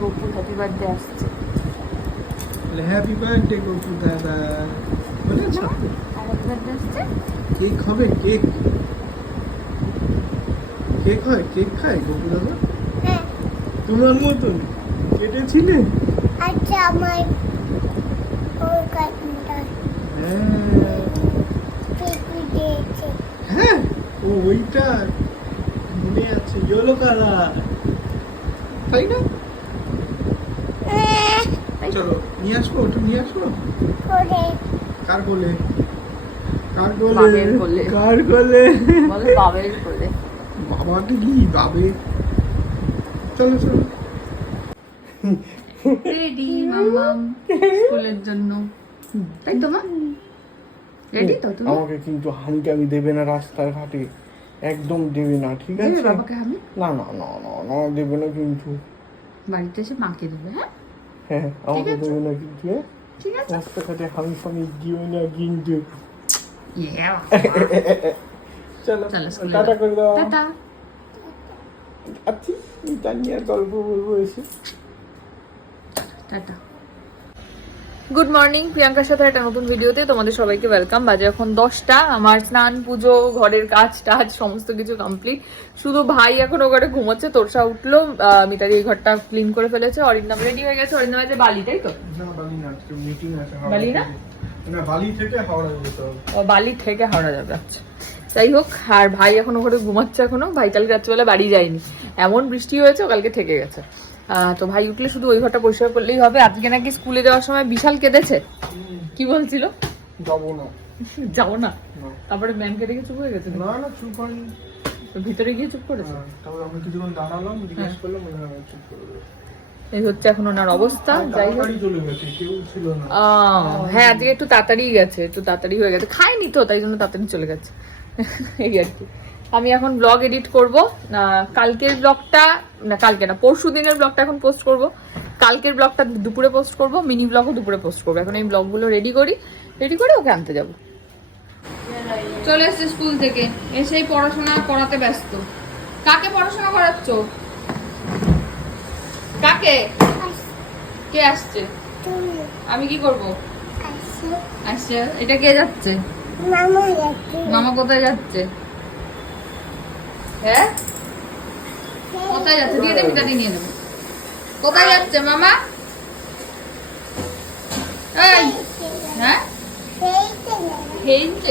গোপুর happy birthday আসছে। Happy birthday Gopu দাদা বলেছো? হ্যাপি বার্থডে আসছে। কেক হবে? কেক কেক হয়? কেক খায় গোপু দাদা? হ্যাঁ। তোমার মতন কেটেছিলে? আচ্ছা আমার ওর কাছে কেক দিয়েছে। হ্যাঁ ও ওইটা মনে আছে, ইয়েলো কালার, তাই না? চলো নিয়ে আসবো, ওটা নিয়ে আসবো। করে কার কোলে? কার কোলে? বাবের কোলে। কার কোলে? বলে বাবের কোলে। বাবাকে কি বাবে? চলো চলো। রেডি মাম্মাম স্কুলের জন্য, তাই তো মা? রেডি তো তুমি? আমাকে কিন্তু হানিটামি দেবে না রাস্তায় ঘাটে, একদম দেবে না, ঠিক দেবে আছে? বাবাকে আমি? না না না না না দেবে না কিন্তু। বাড়িতে এসে মাকে দেবে। হ্যাঁ হ্যাঁ আমাকে আছে। দেবে না কিন্তু, হ্যাঁ? ঠিক আছে। রাস্তাঘাটে হানি ফানি দিও না কিন্তু। Yeah. চলো চলো স্কুলে টাটা করে দাও। টাটা। আচ্ছা তানিয়ার গল্প বলবো এসে। টাটা। গুড মর্নিং, প্রিয়াঙ্কার সাথে একটা নতুন ভিডিওতে তোমাদের সবাইকে ওয়েলকাম। বাজে এখন 10টা। আমার স্নান পুজো ঘরের কাজ টাজ সমস্ত কিছু কমপ্লিট। শুধু ভাই এখনো ঘরে ঘুমোচ্ছে, তোরসা উঠলো, মিতালি এই ঘরটা ক্লিন করে ফেলেছে, অরিন্দম রেডি হয়ে গেছে। অরিন্দম আছে বালি, তাই তো? না বালি না, আজকে মিটিং আছে। বালি না? না বালি থেকে হাওড়া যেতে হবে। ও বালি থেকে হাওড়া যাবে, আচ্ছা। যাই হোক, আর ভাই এখনো ঘরে ঘুমাচ্ছে এখনো। ভাই কালকে রাত্রিবেলা বাড়ি যায়নি, এমন বৃষ্টি হয়েছে ও কালকে থেকে গেছে। তো ভাই উঠলে শুধু ওই ঘরটা পরিষ্কার করলেই হবে। আজকে নাকি স্কুলে যাওয়ার সময় বিশাল কেঁদেছে, কি বলছিল? যাবো না। যাও না, তারপরে ম্যামকে দেখে চুপ হয়ে গেছে। না না চুপ হয়নি, তো ভিতরে গিয়ে চুপ করেছে। তারপর আমি কিছুক্ষণ দাঁড়ালাম, জিজ্ঞেস করলাম, চুপ করে দিল। এই হচ্ছে এখন ওনার অবস্থা। যাই হোক, তাড়াতাড়ি চলে গেছে, কেউ ছিল না। হ্যাঁ আজকে একটু তাড়াতাড়ি গেছে, একটু তাড়াতাড়ি হয়ে গেছে, খাইনি তো তাই জন্য তাড়াতাড়ি চলে গেছে। এই আর কি। আমি এখন ব্লগ এডিট করব। কালকের ব্লগটা, না কালকে না, পরশু দিনের ব্লগটা এখন পোস্ট করব। কালকের ব্লগটা দুপুরে পোস্ট করব, মিনি ব্লগও দুপুরে পোস্ট করবো। এখন এই ব্লগগুলো রেডি করে ওকে আনতে যাব। চলে এসছে স্কুল থেকে, এসেই পড়াশোনা করাতে ব্যস্ত। কাকে পড়াশোনা করাচ্ছ? কাকে? কে আসছে? তুমি আমি কি করব? আসো। আচ্ছা, এটা কে যাচ্ছে? মামা যাচ্ছে। মামা কোথায় যাচ্ছে? হ্যাঁ কোথায় যাচ্ছে? দিয়ে দে, মিটাদি নিয়ে নেবো। কোথায় যাচ্ছে মামা? এই হ্যাঁ খেলতে গেল। খেলতে